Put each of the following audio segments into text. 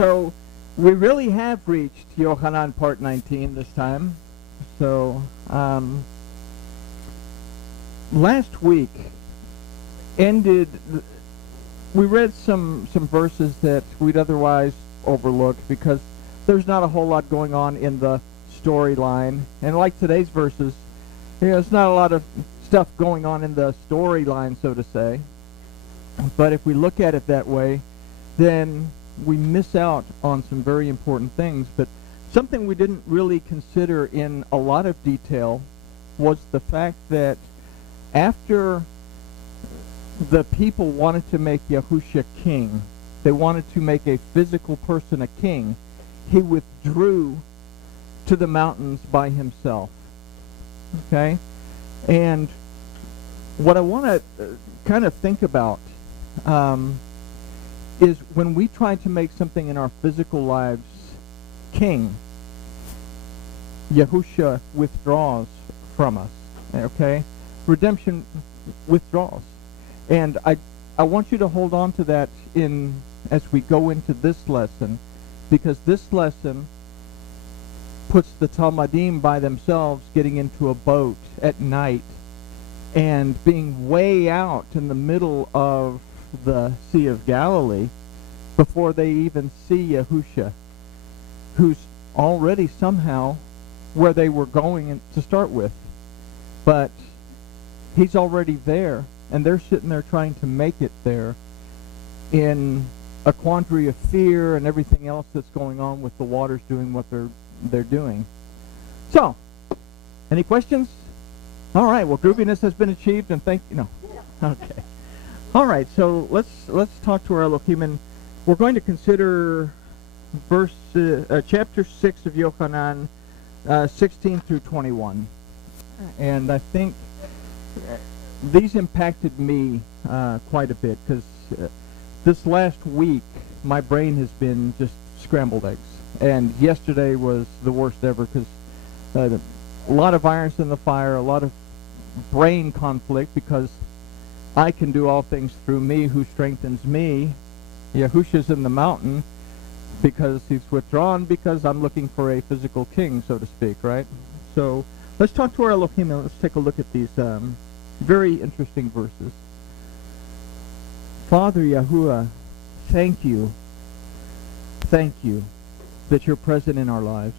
So we really have reached Yochanan part 19 this time. So last week ended, we read some verses that we'd otherwise overlook because there's not a whole lot going on in the storyline. And like today's verses, there's not a lot of stuff going on in the storyline, so to say. But if we look at it that way, then we miss out on some very important things. But something we didn't really consider in a lot of detail was the fact that after the people wanted to make Yahushua king, they wanted to make a physical person a king, he withdrew to the mountains by himself. Okay? And what I want to kind of think about is when we try to make something in our physical lives king, Yahushua withdraws from us. Okay? Redemption withdraws. And I want you to hold on to that as we go into this lesson, because this lesson puts the Talmudim by themselves getting into a boat at night and being way out in the middle of the Sea of Galilee before they even see Yahushua, who's already somehow where they were going to start with. But he's already there, and they're sitting there trying to make it there in a quandary of fear and everything else that's going on with the waters doing what they're doing. So, any questions? All right, well, grooviness has been achieved, and thank you. No. Okay. All right, so let's talk to our Elohim, and we're going to consider chapter 6 of Yochanan, 16 through 21. And I think these impacted me quite a bit, because this last week my brain has been just scrambled eggs. And yesterday was the worst ever, because a lot of irons in the fire, a lot of brain conflict, because I can do all things through me who strengthens me. Yahushua's in the mountain because he's withdrawn, because I'm looking for a physical king, so to speak, right? So let's talk to our Elohim, and let's take a look at these very interesting verses. Father Yahuwah, thank you that you're present in our lives.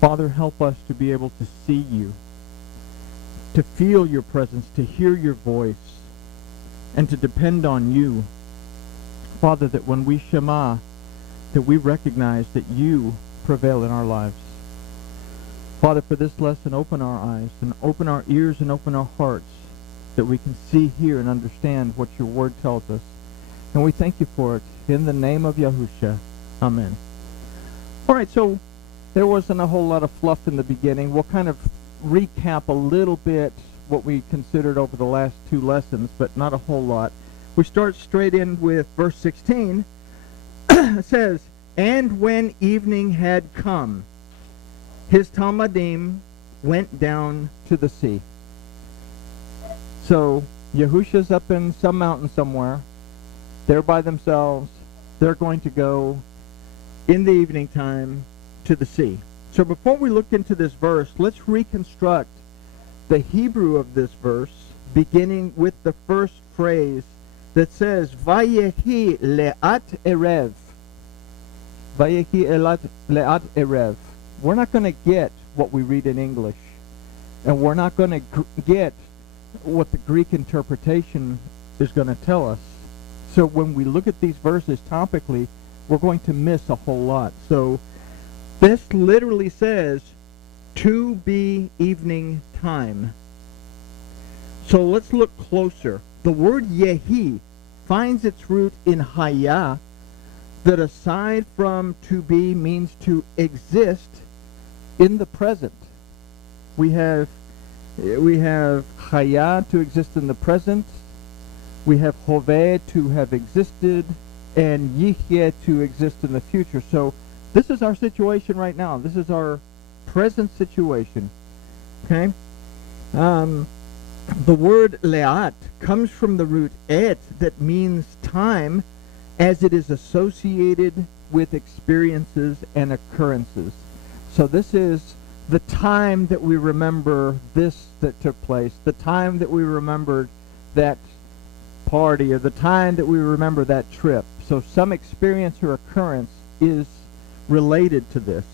Father, help us to be able to see you, to feel your presence, to hear your voice, and to depend on you. Father, that when we Shema, that we recognize that you prevail in our lives. Father, for this lesson, open our eyes and open our ears and open our hearts, that we can see, hear, and understand what your word tells us. And we thank you for it. In the name of Yahushua. Amen. All right, so there wasn't a whole lot of fluff in the beginning. We'll kind of recap a little bit what we considered over the last two lessons, but not a whole lot. We start straight in with verse 16. It says, "And when evening had come, his Talmudim went down to the sea." So Yahushua's up in some mountain somewhere. They're by themselves. They're going to go in the evening time to the sea. So before we look into this verse, let's reconstruct the Hebrew of this verse, beginning with the first phrase that says, Vayehi le'at erev. Vayehi le'at erev. We're not going to get what we read in English, and we're not going to get what the Greek interpretation is going to tell us. So when we look at these verses topically, we're going to miss a whole lot. So this literally says, to be evening time. So let's look closer. The word yehi finds its root in haya, that aside from to be means to exist in the present. We have haya, to exist in the present. We have hoveh, to have existed, and yihyeh, to exist in the future. So this is our situation right now. This is our present situation. Okay? The word le'at comes from the root et, that means time, as it is associated with experiences and occurrences. So this is the time that we remember this that took place, the time that we remembered that party, or the time that we remember that trip. So some experience or occurrence is related to this.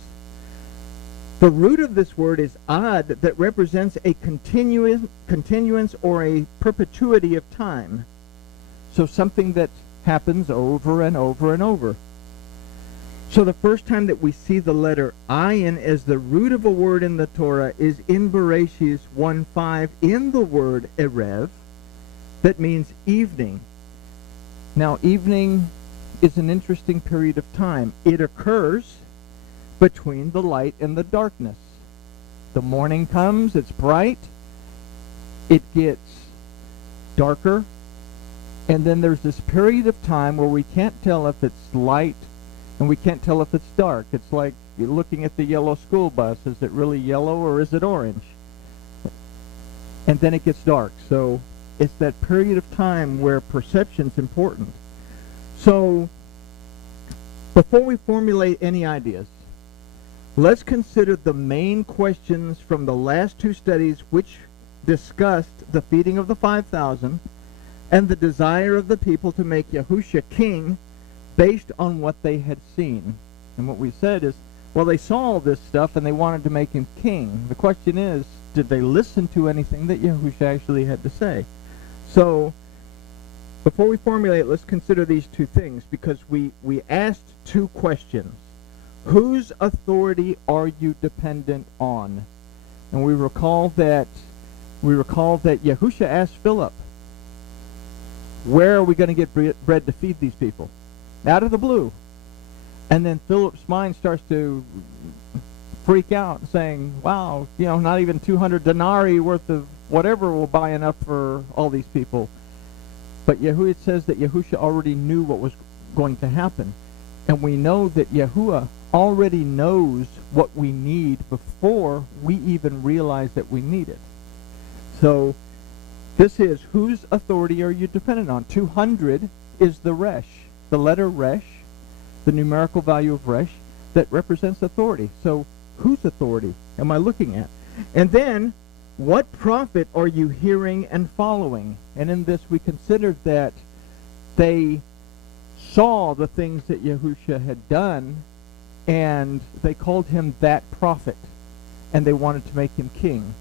The root of this word is ad, that represents a continuance or a perpetuity of time. So something that happens over and over and over. So the first time that we see the letter ayin as the root of a word in the Torah is in Bereshit 1:5 in the word erev, that means evening. Now, evening is an interesting period of time. It occurs between the light and the darkness. The morning comes, it's bright, it gets darker, and then there's this period of time where we can't tell if it's light and we can't tell if it's dark. It's like you're looking at the yellow school bus. Is it really yellow or is it orange? And then it gets dark. So it's that period of time where perception's important. So before we formulate any ideas, let's consider the main questions from the last two studies, which discussed the feeding of the 5,000 and the desire of the people to make Yahusha king based on what they had seen. And what we said is, well, they saw all this stuff and they wanted to make him king. The question is, did they listen to anything that Yahusha actually had to say? So before we formulate, let's consider these two things, because we asked two questions. Whose authority are you dependent on? And we recall that Yahusha asked Philip, where are we going to get bread to feed these people? Out of the blue. And then Philip's mind starts to freak out, saying, wow, not even 200 denarii worth of whatever will buy enough for all these people. But Yahuwah says that Yahusha already knew what was going to happen. And we know that Yahuwah already knows what we need before we even realize that we need it. So this is, whose authority are you dependent on? 200 is the resh, the letter resh, the numerical value of resh, that represents authority. So whose authority am I looking at? And then, what prophet are you hearing and following? And in this we considered that they saw the things that Yahusha had done, and they called him that prophet, and they wanted to make him king.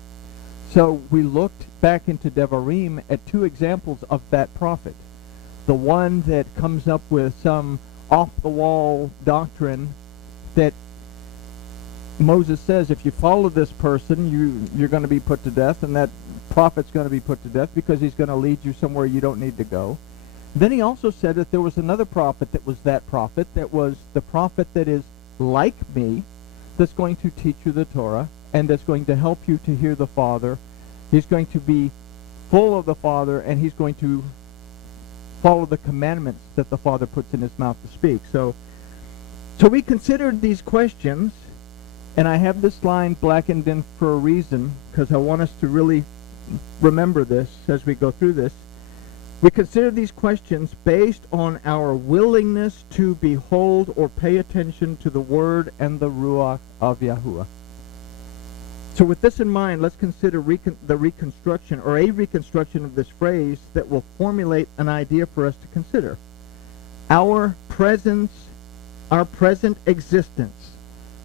So we looked back into Devarim at two examples of that prophet. The one that comes up with some off-the-wall doctrine that Moses says, if you follow this person, you're going to be put to death, and that prophet's going to be put to death because he's going to lead you somewhere you don't need to go. Then he also said that there was another prophet that was the prophet that is like me, that's going to teach you the Torah, and that's going to help you to hear the Father. He's going to be full of the Father, and he's going to follow the commandments that the Father puts in his mouth to speak. So we considered these questions, and I have this line blackened in for a reason, because I want us to really remember this as we go through this. We consider these questions based on our willingness to behold or pay attention to the Word and the Ruach of Yahuwah. So with this in mind, let's consider the reconstruction, or a reconstruction of this phrase that will formulate an idea for us to consider. Our present existence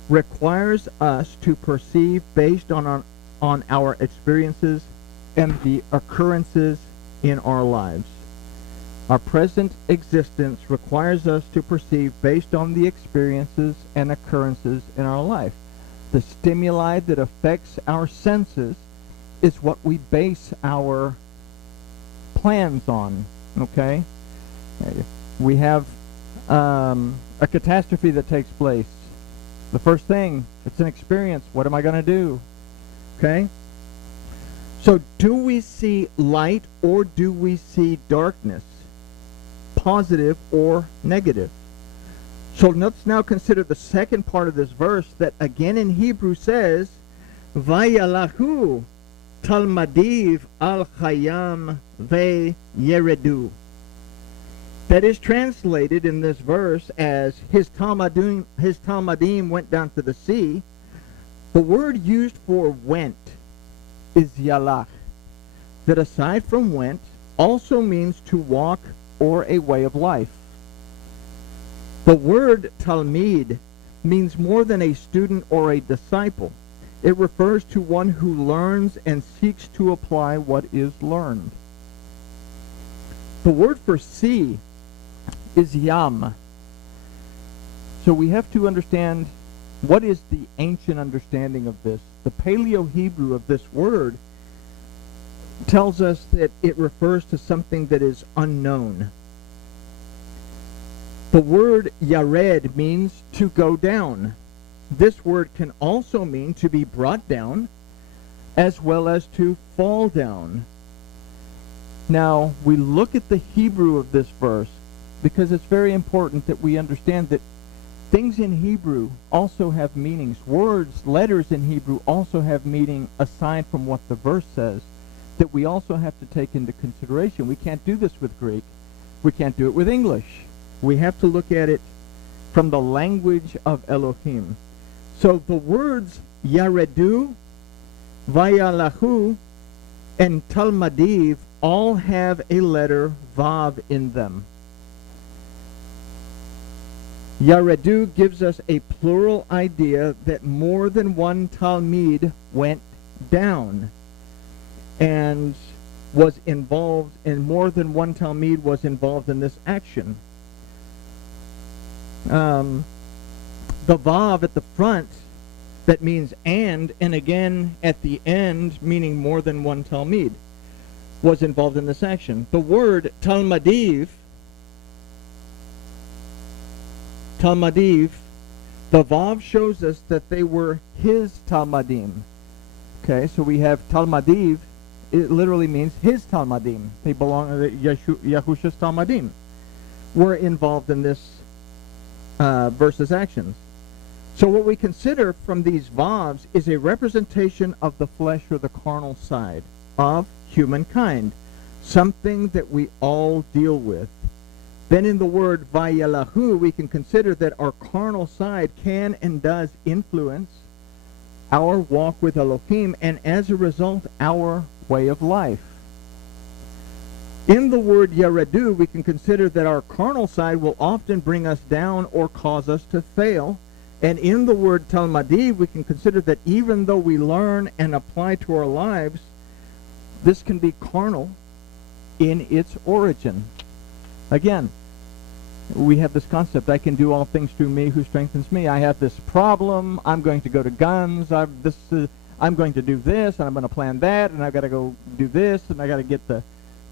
requires us to perceive based on our experiences and the occurrences in our lives. Our present existence requires us to perceive based on the experiences and occurrences in our life. The stimuli that affects our senses is what we base our plans on, okay? We have a catastrophe that takes place. The first thing, it's an experience. What am I going to do? Okay? So do we see light or do we see darkness? Positive or negative? So let's now consider the second part of this verse that again in Hebrew says, Vayalahu talmadiv al chayam ve yeredu. that is translated in this verse as his Talmudim went down to the sea, the word used for went is yalach, that aside from went also means to walk or a way of life. The word talmid means more than a student or a disciple. It refers to one who learns and seeks to apply what is learned. The word for sea is yam. So we have to understand what is the ancient understanding of this. The Paleo-Hebrew of this word tells us that it refers to something that is unknown. The word yared means to go down. This word can also mean to be brought down, as well as to fall down. Now, we look at the Hebrew of this verse because it's very important that we understand that things in Hebrew also have meanings. Words, letters in Hebrew also have meaning aside from what the verse says that we also have to take into consideration. We can't do this with Greek. We can't do it with English. We have to look at it from the language of Elohim. So the words yaredu, vayalahu, and talmadiv all have a letter vav in them. Yaredu gives us a plural idea that more than one talmid went down and was involved, and more than one talmid was involved in this action. The vav at the front, that means and again at the end, meaning more than one talmid, was involved in this action. The word talmadiv, the vav shows us that they were his talmadim. Okay, so we have talmadiv. It literally means his talmadim. They belong to Yahusha's talmadim. Were involved in this verse's actions. So what we consider from these vavs is a representation of the flesh or the carnal side of humankind, something that we all deal with. Then in the word vayalahu, we can consider that our carnal side can and does influence our walk with Elohim, and as a result, our way of life. In the word yaredu, we can consider that our carnal side will often bring us down or cause us to fail. And in the word talmadiv, we can consider that even though we learn and apply to our lives, this can be carnal in its origin. Again, we have this concept, I can do all things through me who strengthens me. I have this problem, I'm going to go to guns, I'm going to do this, and I'm going to plan that, and I've got to go do this, and I've got to get the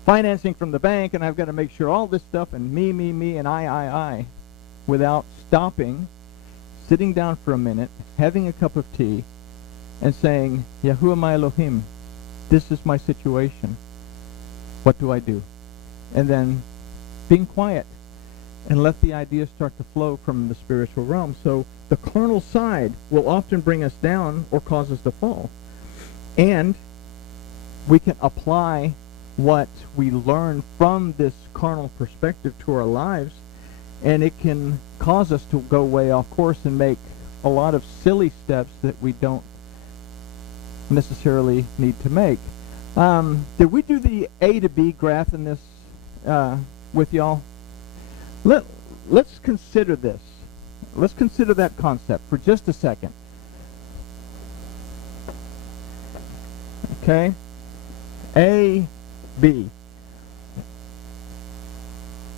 financing from the bank, and I've got to make sure all this stuff, and me, and I, without stopping, sitting down for a minute, having a cup of tea, and saying, Yahuwah my Elohim, this is my situation. What do I do? And then being quiet and let the ideas start to flow from the spiritual realm. So the carnal side will often bring us down or cause us to fall. And we can apply what we learn from this carnal perspective to our lives, and it can cause us to go way off course and make a lot of silly steps that we don't necessarily need to make. Did we do the A to B graph in this with y'all? Let's consider this. Let's consider that concept for just a second. Okay? A, B.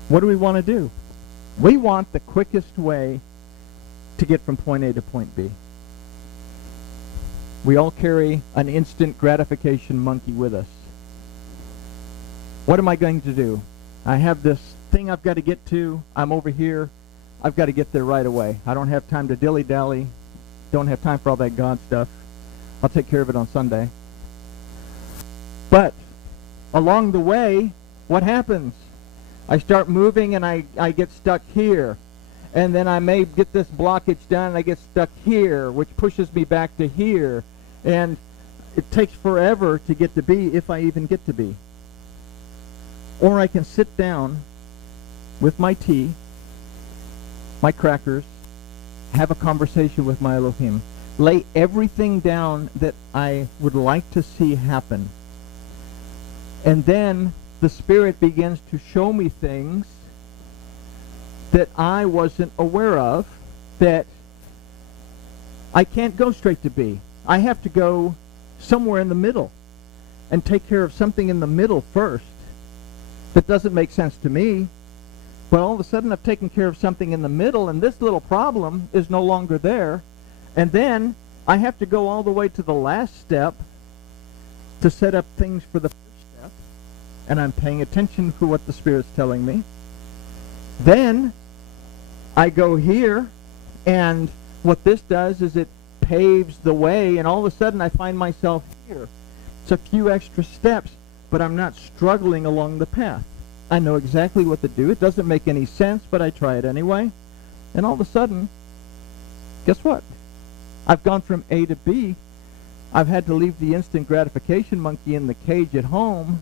What do we want to do? We want the quickest way to get from point A to point B. We all carry an instant gratification monkey with us. What am I going to do? I have this thing I've got to get to. I'm over here. I've got to get there right away. I don't have time to dilly-dally. Don't have time for all that God stuff. I'll take care of it on Sunday. But along the way, what happens? I start moving and I get stuck here. And then I may get this blockage done and I get stuck here, which pushes me back to here. And it takes forever to get to B, if I even get to B. Or I can sit down with my tea, my crackers, have a conversation with my Elohim. Lay everything down that I would like to see happen. And then the Spirit begins to show me things that I wasn't aware of, that I can't go straight to B. I have to go somewhere in the middle and take care of something in the middle first that doesn't make sense to me. But all of a sudden I've taken care of something in the middle, and this little problem is no longer there. And then I have to go all the way to the last step to set up things for the first step. And I'm paying attention to what the Spirit's telling me. Then I go here, and what this does is it paves the way, and all of a sudden I find myself here. It's a few extra steps, but I'm not struggling along the path. I know exactly what to do. It doesn't make any sense, but I try it anyway. And all of a sudden, guess what? I've gone from A to B. I've had to leave the instant gratification monkey in the cage at home,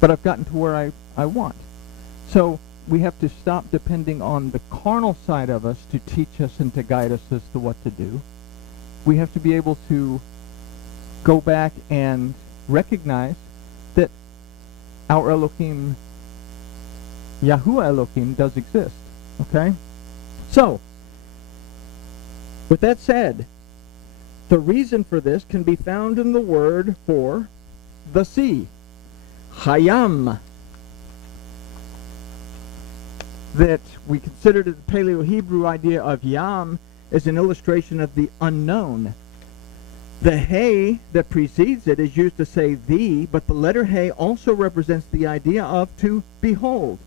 but I've gotten to where I want. So we have to stop depending on the carnal side of us to teach us and to guide us as to what to do. We have to be able to go back and recognize that our Elohim, Yahuwah Elohim, does exist. Okay? So, with that said, the reason for this can be found in the word for the sea, Hayam, that we considered the Paleo-Hebrew idea of Yam as an illustration of the unknown. The He that precedes it is used to say the, but the letter He also represents the idea of to behold,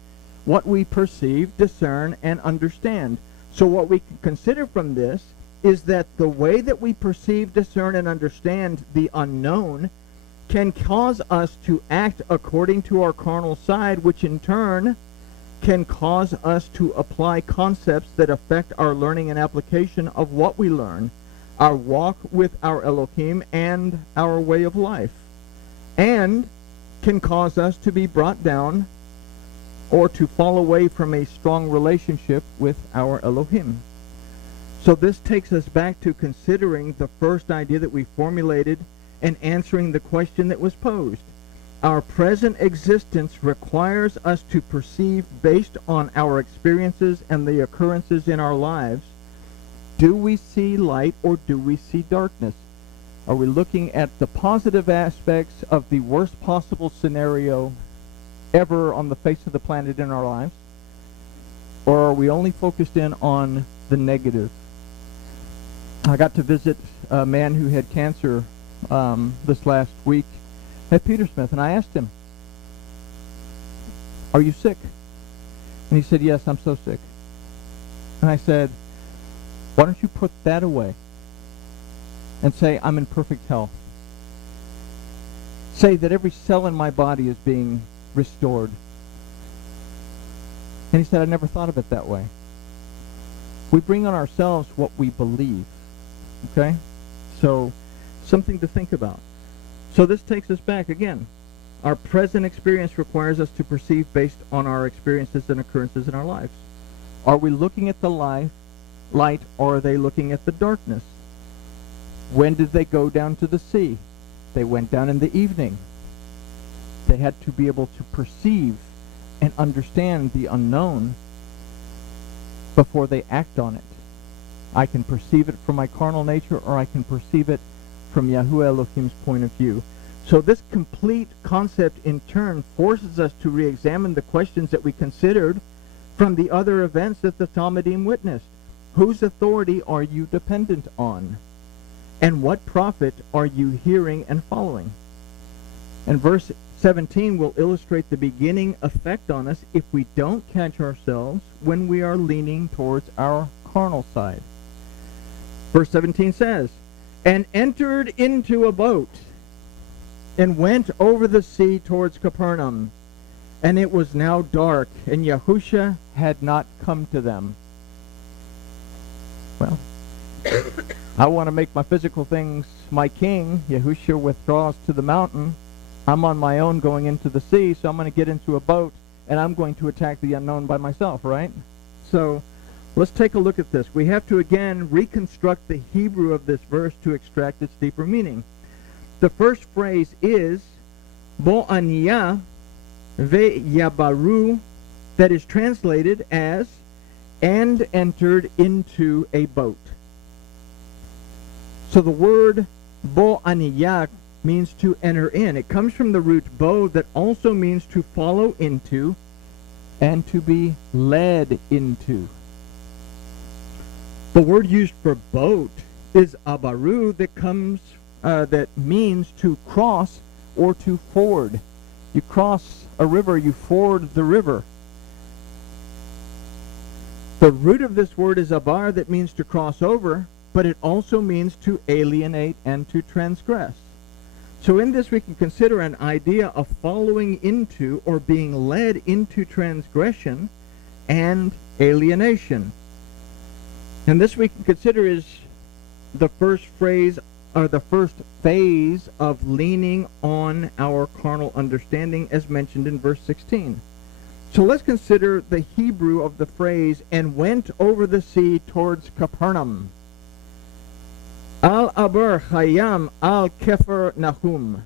what we perceive, discern, and understand. So what we can consider from this is that the way that we perceive, discern, and understand the unknown can cause us to act according to our carnal side, which in turn can cause us to apply concepts that affect our learning and application of what we learn, our walk with our Elohim, and our way of life, and can cause us to be brought down or to fall away from a strong relationship with our Elohim. So this takes us back to considering the first idea that we formulated and answering the question that was posed. Our present existence requires us to perceive based on our experiences and the occurrences in our lives. Do we see light or do we see darkness? Are we looking at the positive aspects of the worst possible scenario ever on the face of the planet in our lives? Or are we only focused in on the negative? I got to visit a man who had cancer this last week at Petersmith, and I asked him, "Are you sick?" And he said, "Yes, I'm so sick." And I said, "Why don't you put that away and say, I'm in perfect health. Say that every cell in my body is being restored." And he said, "I never thought of it that way." We bring on ourselves what we believe. Okay? So, something to think about. So this takes us back again. Our present experience requires us to perceive based on our experiences and occurrences in our lives. Are we looking at the light, or are they looking at the darkness? When did they go down to the sea? They went down in the evening. They had to be able to perceive and understand the unknown before they act on it. I can perceive it from my carnal nature, or I can perceive it from Yahuwah Elohim's point of view. So this complete concept in turn forces us to re-examine the questions that we considered from the other events that the Talmudim witnessed. Whose authority are you dependent on? And what prophet are you hearing and following? And verse 17 will illustrate the beginning effect on us if we don't catch ourselves when we are leaning towards our carnal side. Verse 17 says, "And entered into a boat, and went over the sea towards Capernaum. And it was now dark, and Yahusha had not come to them." Well, I want to make my physical things my king. Yahusha withdraws to the mountain. I'm on my own going into the sea, so I'm going to get into a boat and I'm going to attack the unknown by myself, right? So let's take a look at this. We have to again reconstruct the Hebrew of this verse to extract its deeper meaning. The first phrase is Bo Aniyah Ve Yabaru, that is translated as and entered into a boat. So the word Bo Aniyah means to enter in. It comes from the root bo, that also means to follow into and to be led into. The word used for boat is abaru, that means to cross or to ford. You cross a river, you ford the river. The root of this word is abar, that means to cross over, but it also means to alienate and to transgress. So in this we can consider an idea of following into or being led into transgression and alienation. And this we can consider is the first phrase, or the first phase of leaning on our carnal understanding, as mentioned in verse 16. So let's consider the Hebrew of the phrase, and went over the sea towards Capernaum. Al-Aber Hayam al-Kefer Nahum.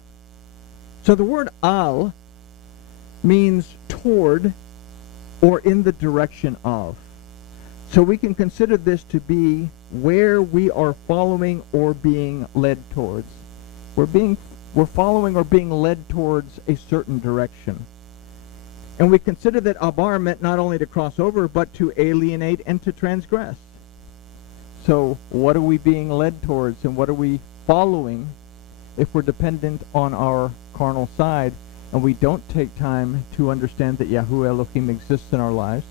So the word al means toward or in the direction of. So we can consider this to be where we are following or being led towards. We're following or being led towards a certain direction. And we consider that abar meant not only to cross over, but to alienate and to transgress. So what are we being led towards, and what are we following if we're dependent on our carnal side and we don't take time to understand that Yahuwah Elohim exists in our lives?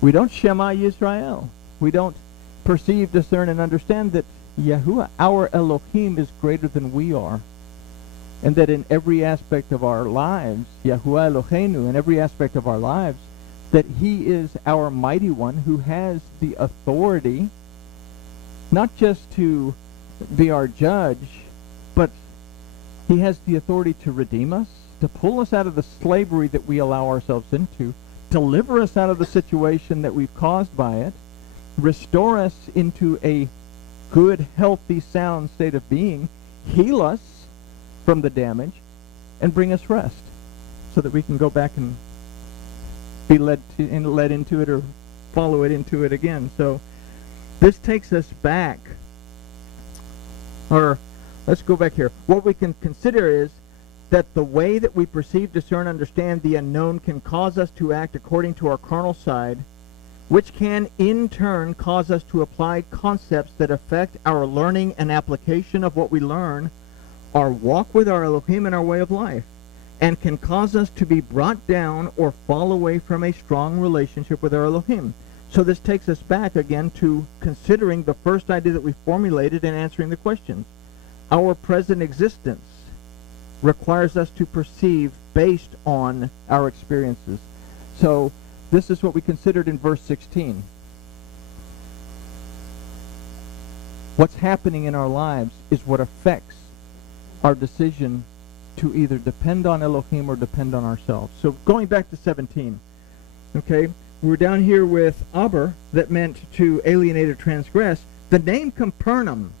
We don't Shema Yisrael. We don't perceive, discern, and understand that Yahuwah, our Elohim, is greater than we are. And that in every aspect of our lives, Yahuwah Eloheinu, in every aspect of our lives, that He is our mighty one who has the authority not just to be our judge, but He has the authority to redeem us, to pull us out of the slavery that we allow ourselves into, deliver us out of the situation that we've caused by it, restore us into a good, healthy, sound state of being, heal us from the damage, and bring us rest so that we can go back and be led into it or follow it into it again. So this takes us back, or let's go back here. What we can consider is that the way that we perceive, discern, understand the unknown can cause us to act according to our carnal side, which can in turn cause us to apply concepts that affect our learning and application of what we learn, our walk with our Elohim, and our way of life, and can cause us to be brought down or fall away from a strong relationship with our Elohim. So this takes us back again to considering the first idea that we formulated and answering the questions. Our present existence requires us to perceive based on our experiences. So this is what we considered in verse 16. What's happening in our lives is what affects our decision to either depend on Elohim or depend on ourselves. So going back to 17, okay, we're down here with Aber, that meant to alienate or transgress. The name Capernaum,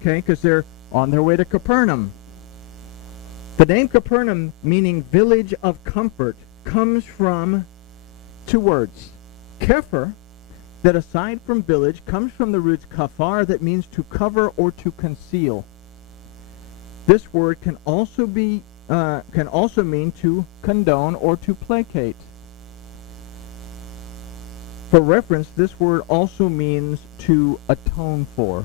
okay, because they're on their way to Capernaum. The name Capernaum, meaning village of comfort, comes from two words. Kefer, that aside from village, comes from the roots kafar, that means to cover or to conceal. This word can also mean to condone or to placate. For reference, this word also means to atone for.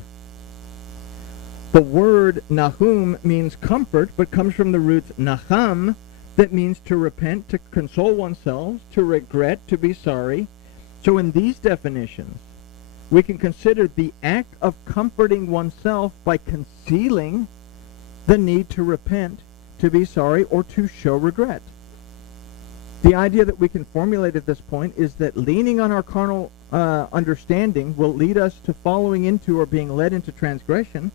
The word Nahum means comfort, but comes from the roots Naham, that means to repent, to console oneself, to regret, to be sorry. So in these definitions, we can consider the act of comforting oneself by concealing the need to repent, to be sorry, or to show regret. The idea that we can formulate at this point is that leaning on our carnal understanding will lead us to following into or being led into transgression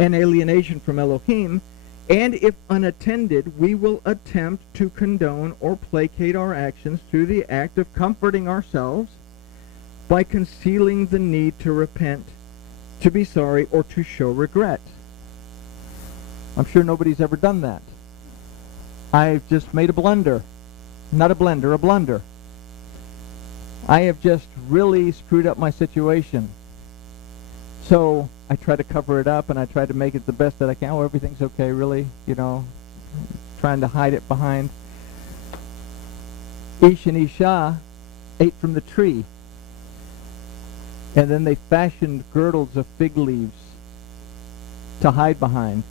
and alienation from Elohim, And if unattended, we will attempt to condone or placate our actions through the act of comforting ourselves by concealing the need to repent, to be sorry, or to show regret. I'm sure nobody's ever done that. I've just made a blunder. Not a blender, a blunder. I have just really screwed up my situation. So I try to cover it up and I try to make it the best that I can. Oh, everything's okay, really, trying to hide it behind. Ish and Isha ate from the tree. And then they fashioned girdles of fig leaves to hide behind.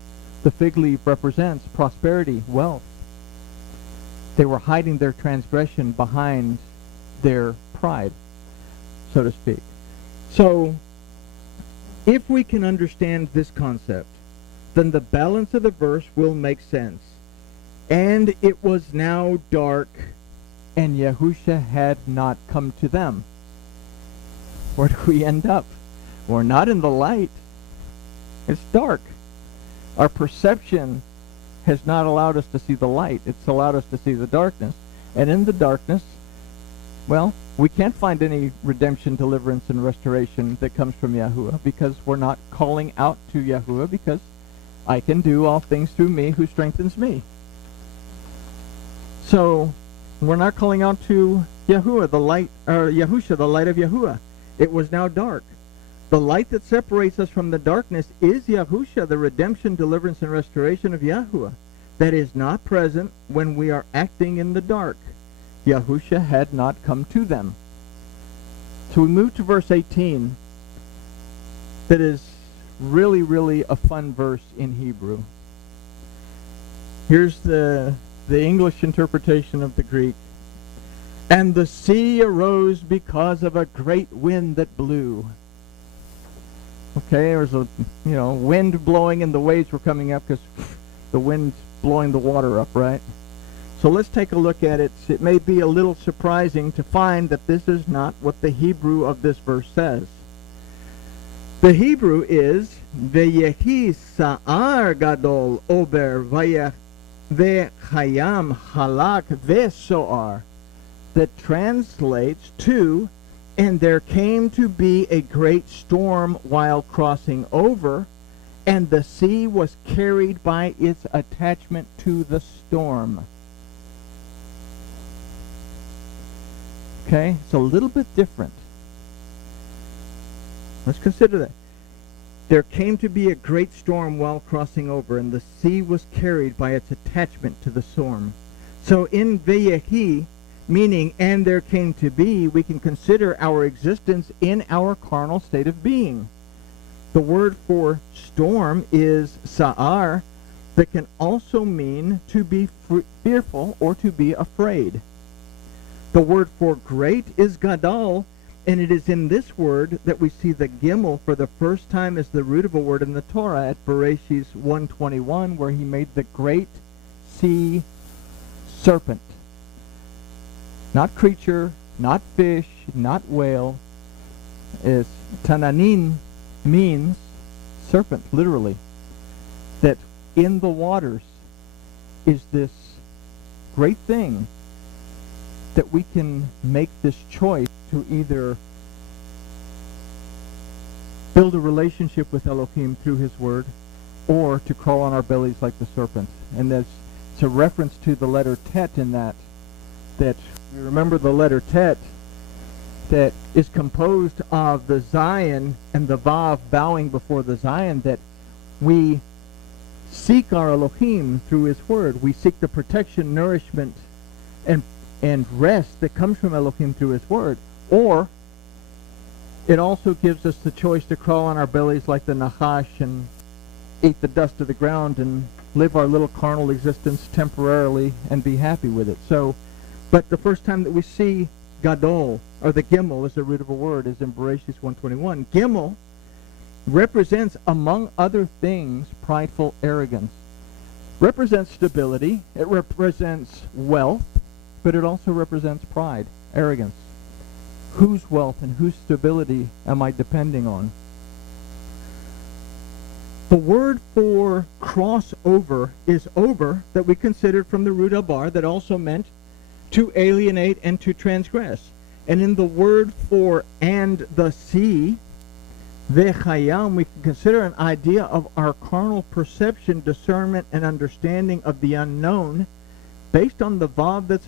The fig leaf represents prosperity, wealth. They were hiding their transgression behind their pride, so to speak. So, if we can understand this concept, then the balance of the verse will make sense. And it was now dark, and Yahusha had not come to them. Where do we end up? We're not in the light. It's dark. Our perception has not allowed us to see the light. It's allowed us to see the darkness. And in the darkness, well, we can't find any redemption, deliverance, and restoration that comes from Yahuwah because we're not calling out to Yahuwah because I can do all things through me who strengthens me. So we're not calling out to Yahuwah, the light, or Yahusha, the light of Yahuwah. It was now dark. The light that separates us from the darkness is Yahusha, the redemption, deliverance, and restoration of Yahuwah. That is not present when we are acting in the dark. Yahusha had not come to them. So we move to verse 18. That is really, really a fun verse in Hebrew. Here's the English interpretation of the Greek. And the sea arose because of a great wind that blew. Okay, there was a wind blowing and the waves were coming up because the wind's blowing the water up, right? So let's take a look at it. It may be a little surprising to find that this is not what the Hebrew of this verse says. The Hebrew is Veyehi sa'ar gadol ober ve'chayam halak ve'soar, that translates to, and there came to be a great storm while crossing over, and the sea was carried by its attachment to the storm. Okay, it's a little bit different. Let's consider that. There came to be a great storm while crossing over, and the sea was carried by its attachment to the storm. So in Veyehi, meaning, and there came to be, we can consider our existence in our carnal state of being. The word for storm is sa'ar, that can also mean to be fearful or to be afraid. The word for great is gadol, and it is in this word that we see the gimel for the first time as the root of a word in the Torah at Bereshis 1:21, where he made the great sea serpent. Not creature, not fish, not whale. Is Tananin means serpent, literally. That in the waters is this great thing that we can make this choice to either build a relationship with Elohim through his word or to crawl on our bellies like the serpent. And it's a reference to the letter Tet in that you remember the letter Tet that is composed of the Zion and the Vav bowing before the Zion, that we seek our Elohim through his word. We seek the protection, nourishment, and rest that comes from Elohim through his word. Or it also gives us the choice to crawl on our bellies like the Nachash and eat the dust of the ground and live our little carnal existence temporarily and be happy with it. So, but the first time that we see Gadol, or the Gimel as the root of a word, is in Bereshis 1:21. Gimel represents, among other things, prideful arrogance. Represents stability. It represents wealth, but it also represents pride, arrogance. Whose wealth and whose stability am I depending on? The word for crossover is over, that we considered from the root abar, that also meant to alienate and to transgress. And in the word for and the sea, vechayam, we can consider an idea of our carnal perception, discernment, and understanding of the unknown based on the vav that's